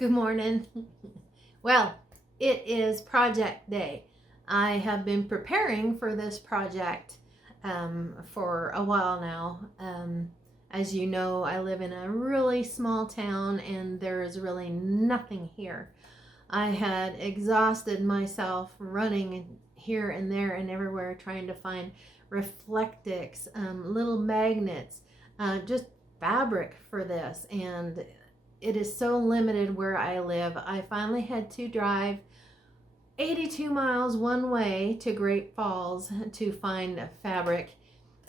Good morning. Well, it is project day. I have been preparing for this project for a while now. As you know, I live in a really small town and there is really nothing here. I had exhausted myself running here and there and everywhere trying to find reflectics, little magnets, just fabric for this, and it is so limited where I live. I finally had to drive 82 miles one way to Great Falls to find fabric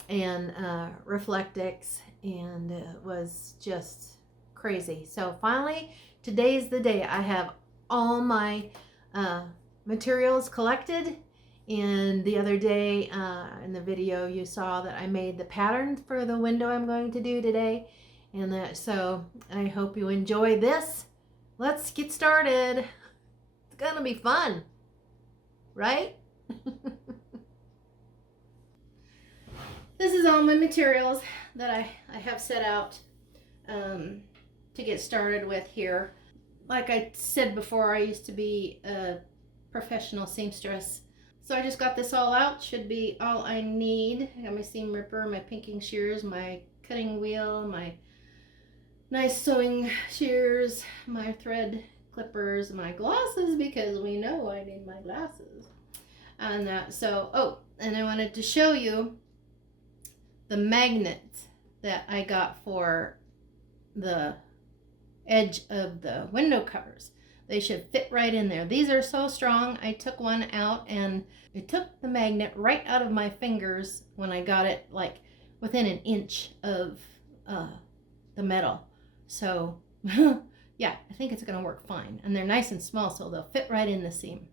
and reflectics, and it was just crazy. So finally, today's the day. I have all my materials collected, and the other day in the video you saw that I made the pattern for the window I'm going to do today. And so I hope you enjoy this. Let's get started. It's gonna be fun, right? This is all my materials that I have set out to get started with here. Like I said before, I used to be a professional seamstress. So I just got this all out. Should be all I need. I got my seam ripper, my pinking shears, my cutting wheel, my nice sewing shears, my thread clippers, my glasses, because we know I need my glasses. And and I wanted to show you the magnet that I got for the edge of the window covers. They should fit right in there. These are so strong. I took one out and it took the magnet right out of my fingers when I got it like within an inch of the metal. So yeah, I think it's gonna work fine. And they're nice and small, so they'll fit right in the seam.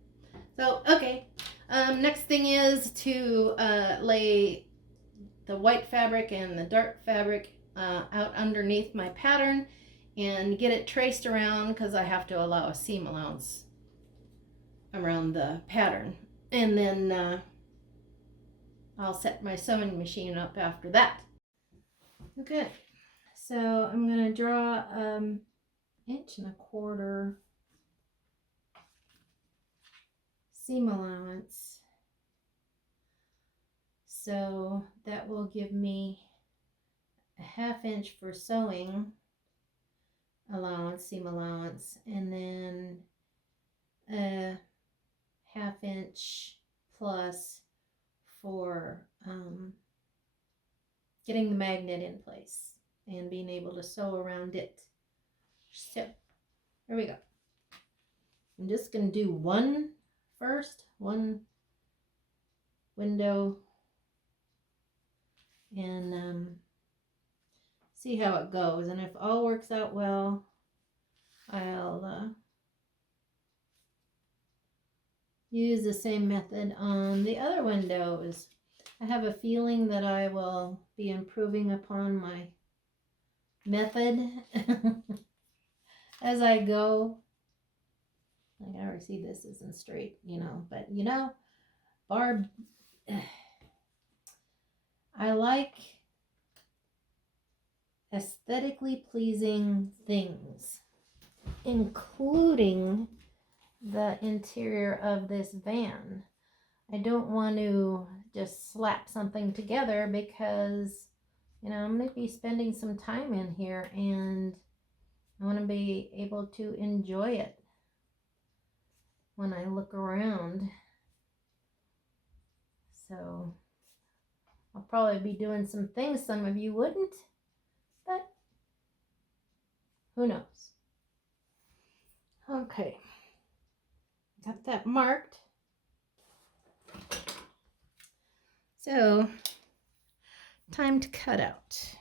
So, okay. Next thing is to lay the white fabric and the dark fabric out underneath my pattern and get it traced around, because I have to allow a seam allowance around the pattern. And then I'll set my sewing machine up after that. Okay. So I'm going to draw 1.25 inch seam allowance. So that will give me a 1/2 inch for sewing allowance, seam allowance, and then a 1/2 inch plus for getting the magnet in place and being able to sew around it. So there we go. I'm just going to do one window, and see how it goes. And if all works out well, I'll use the same method on the other windows. I have a feeling that I will be improving upon my method as I go. Like, I already see this isn't straight, but Barb, I like aesthetically pleasing things, including the interior of this van. I don't want to just slap something together, because I'm going to be spending some time in here and I want to be able to enjoy it when I look around. So I'll probably be doing some things some of you wouldn't, but who knows? Okay, got that marked. So, time to cut out.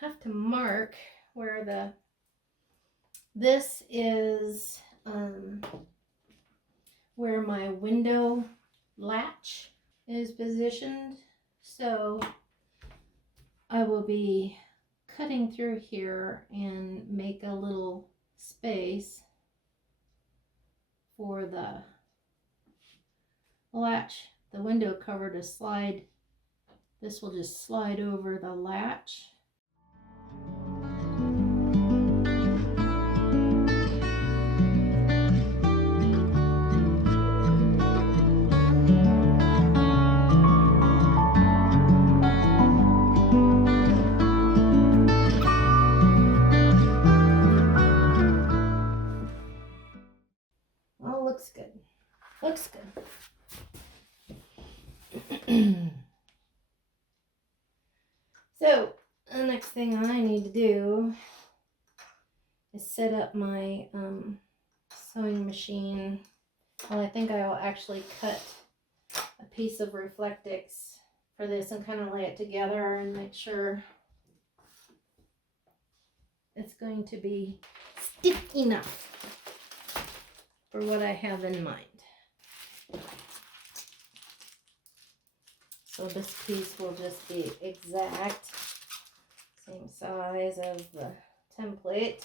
Have to mark where this is where my window latch is positioned. So I will be cutting through here and make a little space for the latch, the window cover to slide. This will just slide over the latch. Well, looks good. Looks good. So, the next thing I need to do is set up my sewing machine. Well, I think I will actually cut a piece of Reflectix for this and kind of lay it together and make sure it's going to be stiff enough for what I have in mind. So this piece will just be exact, same size as the template.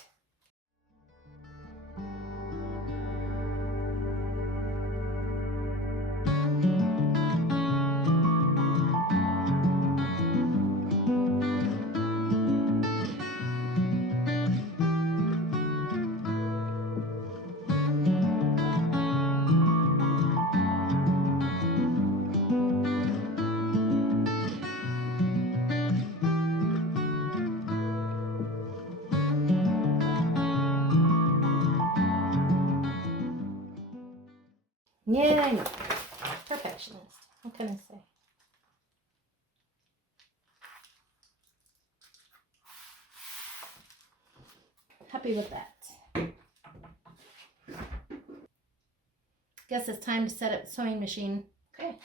Yeah, I know. Perfectionist. What can I say? Happy with that. Guess it's time to set up the sewing machine. Okay.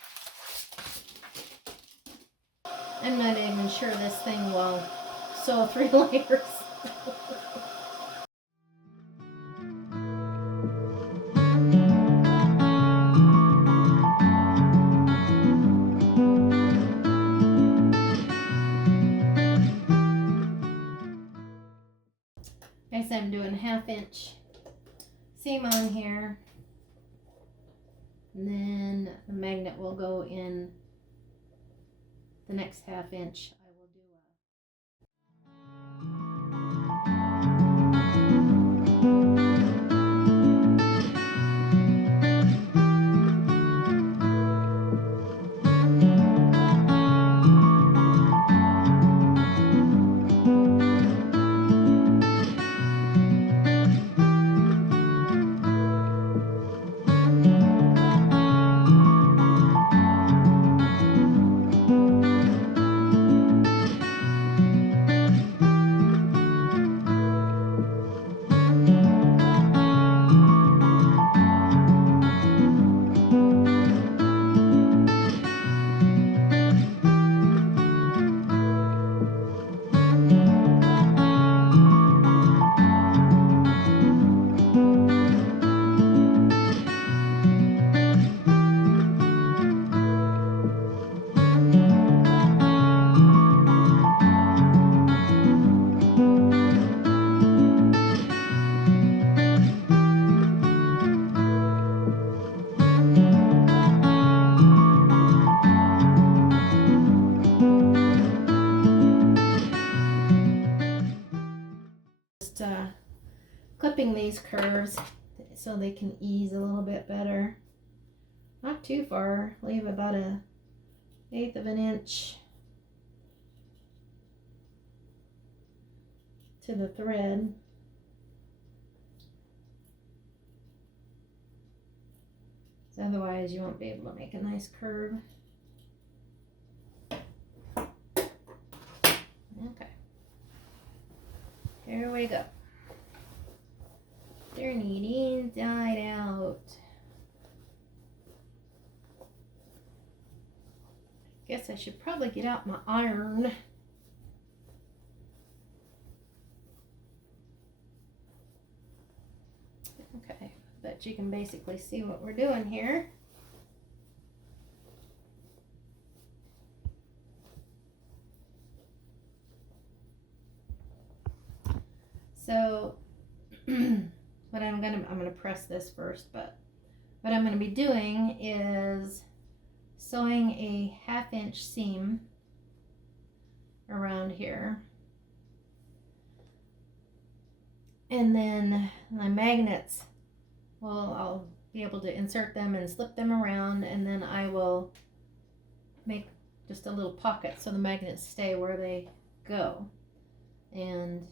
I'm not even sure this thing will sew 3 layers. Guess I'm doing 1/2 inch seam on here. And then the magnet will go in the next 1/2 inch. I will do just clipping these curves so they can ease a little bit better. Not too far. Leave about 1/8 of an inch to the thread. Otherwise you won't be able to make a nice curve. Okay. Here we go. Turn it inside out. Guess I should probably get out my iron. Okay, but you can basically see what we're doing here. but I'm gonna press this first. But what I'm gonna be doing is sewing a 1/2 inch seam around here, and then my magnets, well, I'll be able to insert them and slip them around, and then I will make just a little pocket so the magnets stay where they go, and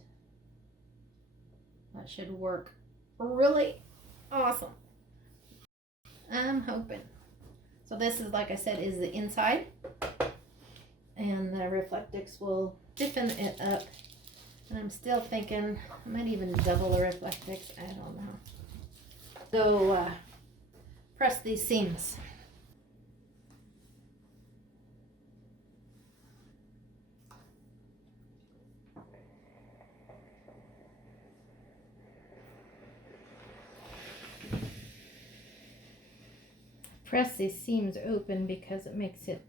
that should work really awesome. I'm hoping. So this is, like I said, is the inside, and the Reflectix will stiffen it up, and I'm still thinking I might even double the Reflectix. I don't know. Go press these seams. Press these seams open because it makes it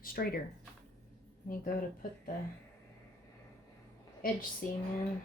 straighter. You go to put the edge seam in.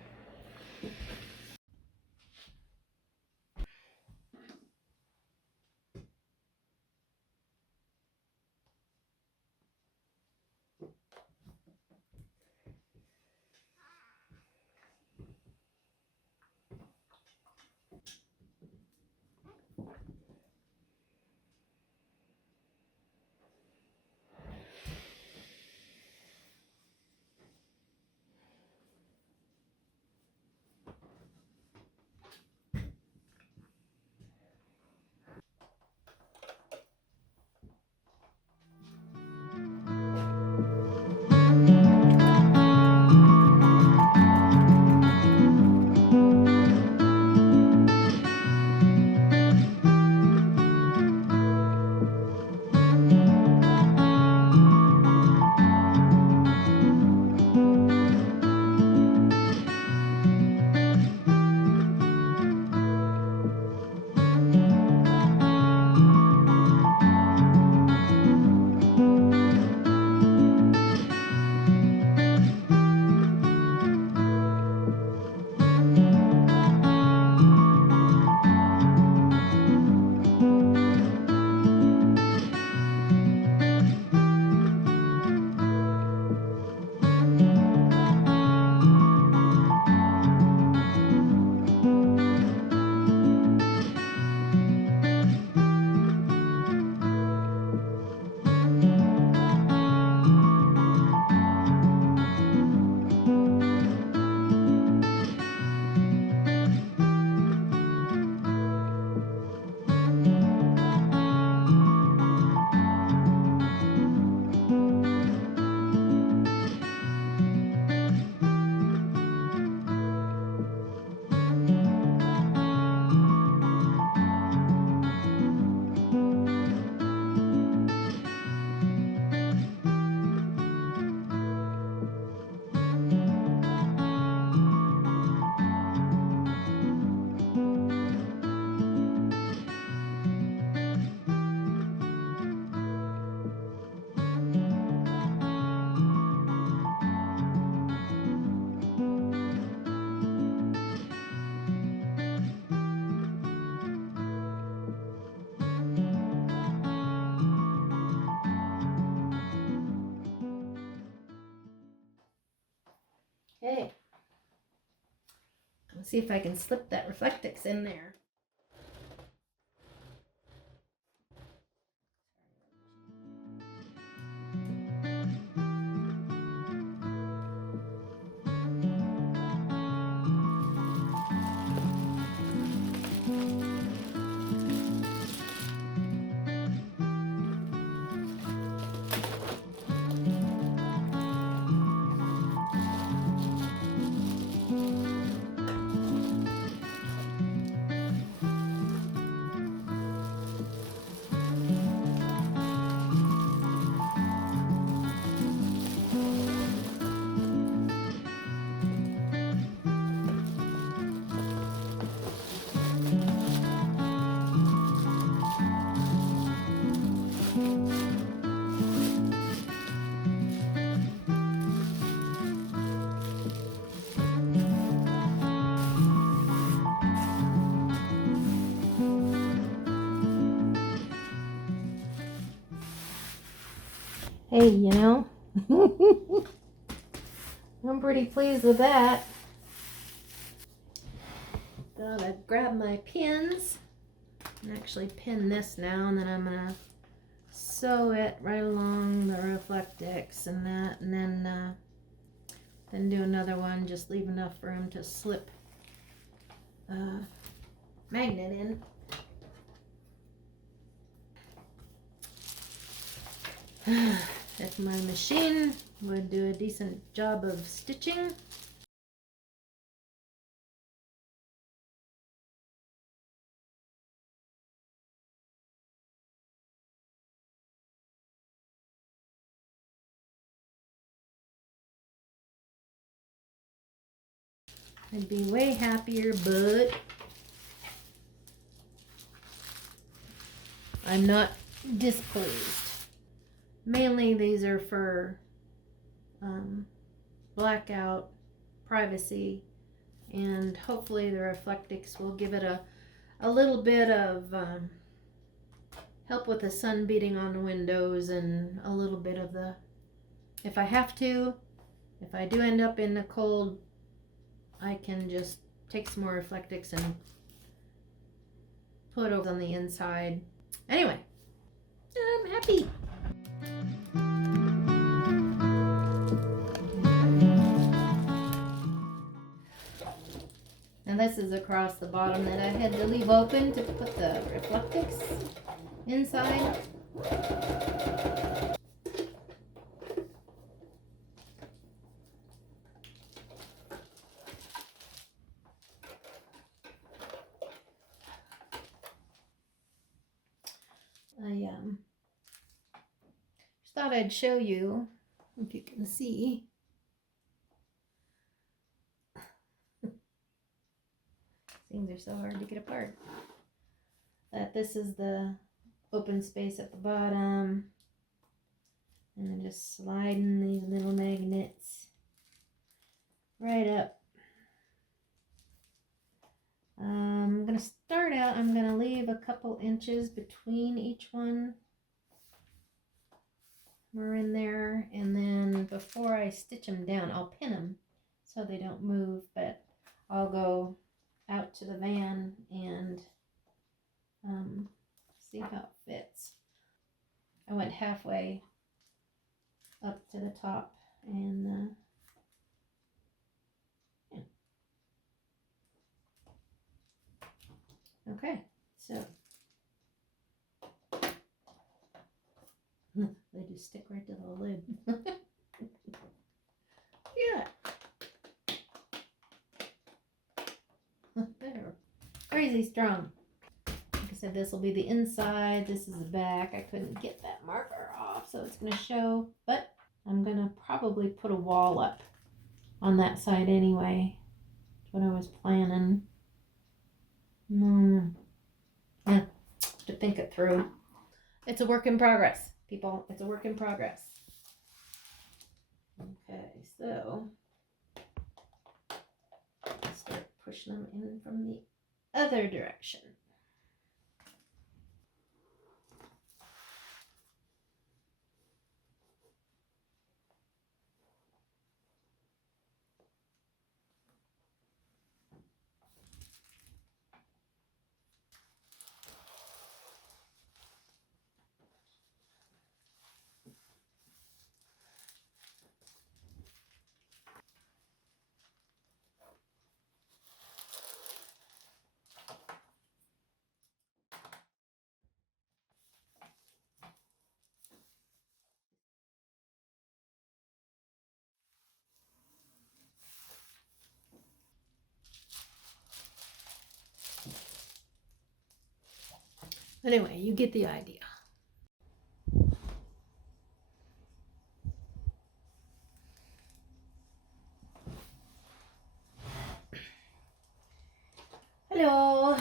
Okay. Let's see if I can slip that Reflectix in there. hey, you know. I'm pretty pleased with that. Gotta grab my pins and actually pin this now, and then I'm gonna sew it right along the Reflectix and that, and then do another one, just leave enough room to slip magnet in. If my machine would do a decent job of stitching. I'd be way happier, but I'm not displeased. Mainly these are for blackout, privacy, and hopefully the Reflectix will give it a little bit of help with the sun beating on the windows, and a little bit of the, if I have to, if I do end up in the cold, I can just take some more Reflectix and put it over on the inside. Anyway, I'm happy. And this is across the bottom that I had to leave open to put the Reflectix inside. I just thought I'd show you, if you can see. Things are so hard to get apart. That this is the open space at the bottom, and then just sliding these little magnets right up. I'm gonna start out, I'm gonna leave a couple inches between each one. We're in there, and then before I stitch them down, I'll pin them so they don't move, but I'll go out to the van and see how it fits. I went halfway up to the top, and yeah. Okay, so they just stick right to the lid. Yeah. They're crazy strong. Like I said, this will be the inside, this is the back. I couldn't get that marker off, so it's going to show, but I'm going to probably put a wall up on that side anyway. That's what I was planning. Yeah, to think it through. It's a work in progress, people. It's a work in progress. Okay, so let's start pushing them in from the other direction. Anyway, you get the idea. Hello.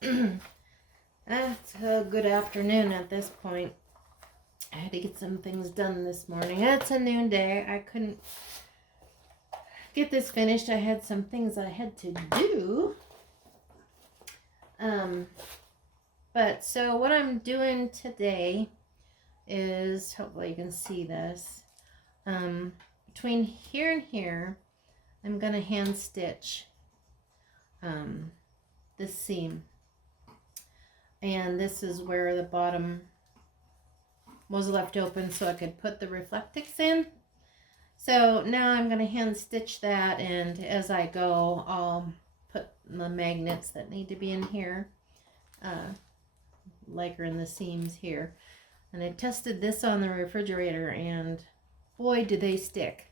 It's a good afternoon at this point. I had to get some things done this morning. It's a noon day. I couldn't get this finished. I had some things I had to do. But so what I'm doing today is, hopefully you can see this, between here and here, I'm going to hand stitch this seam. And this is where the bottom was left open so I could put the Reflectix in. So now I'm going to hand stitch that, and as I go, I'll put the magnets that need to be in here, like are in the seams here. And I tested this on the refrigerator, and boy, do they stick.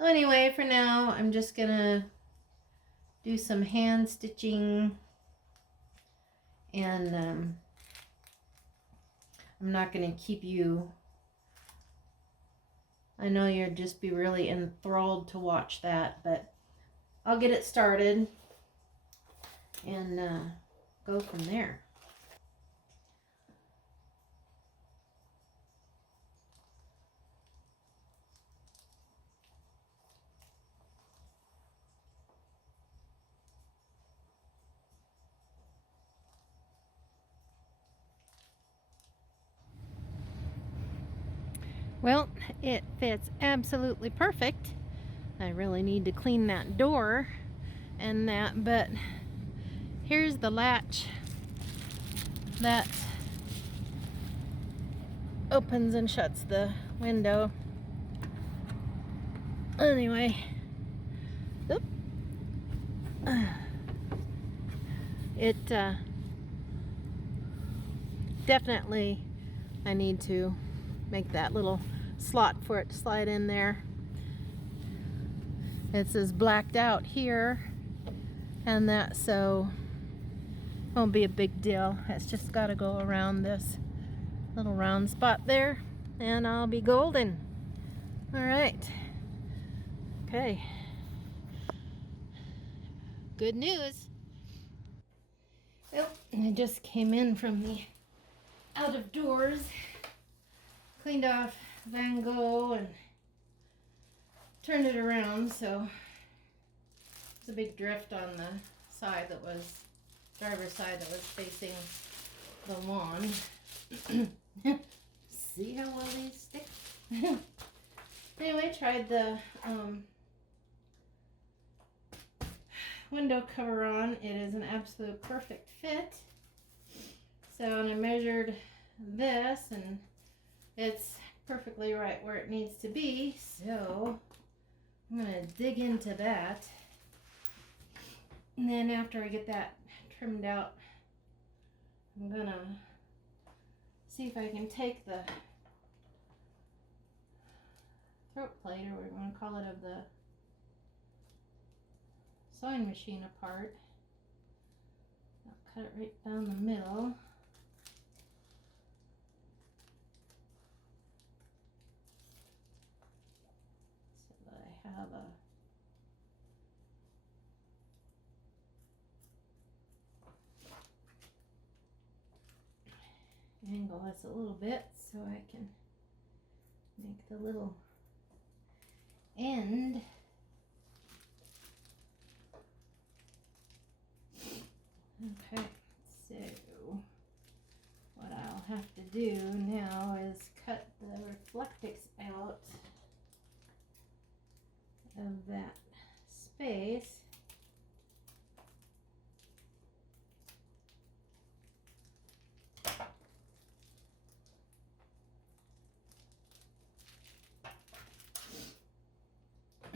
Anyway, for now, I'm just going to do some hand stitching, and I'm not going to keep you. I know you'd just be really enthralled to watch that, but I'll get it started and go from there. Well, it fits absolutely perfect. I really need to clean that door and that, but here's the latch that opens and shuts the window. Anyway, it definitely, I need to make that little slot for it to slide in there. It says blacked out here and that, so it won't be a big deal. It's just got to go around this little round spot there and I'll be golden. All right. Okay. Good news. Well, I just came in from the out of doors, cleaned off Van Gogh and turned it around, so there's a big drift on the side that was, driver's side that was facing the lawn. See how well these stick? Anyway, tried the window cover on. It is an absolute perfect fit. So, and I measured this, and it's perfectly right where it needs to be. So, I'm going to dig into that. And then after I get that trimmed out, I'm going to see if I can take the throat plate, or what we're going to call it, of the sewing machine apart. I'll cut it right down the middle. So that I have a angle this a little bit so I can make the little end. Okay, so what I'll have to do now is cut the Reflectix out of that space.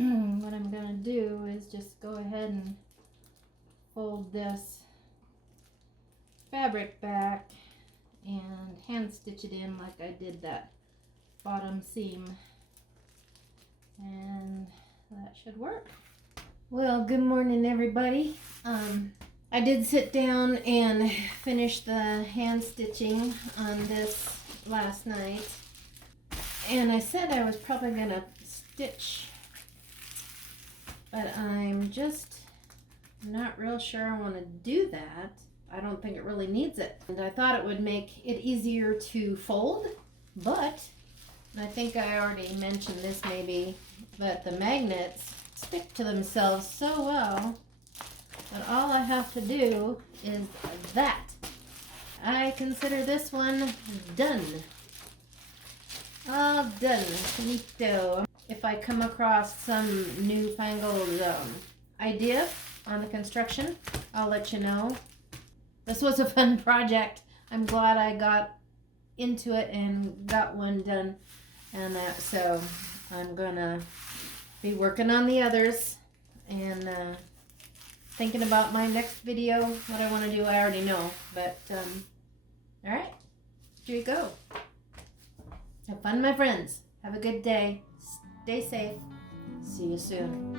What I'm going to do is just go ahead and fold this fabric back and hand stitch it in like I did that bottom seam, and that should work. Well, good morning everybody. I did sit down and finish the hand stitching on this last night, and I said I was probably gonna stitch, but I'm just not real sure I want to do that. I don't think it really needs it. And I thought it would make it easier to fold, but I think I already mentioned this maybe, but the magnets stick to themselves so well that all I have to do is that. I consider this one done. All done. Finito. If I come across some newfangled idea on the construction, I'll let you know. This was a fun project. I'm glad I got into it and got one done. And so I'm gonna be working on the others and thinking about my next video, what I want to do. I already know, but all right, here you go. Have fun, my friends. Have a good day. Stay safe. See you soon.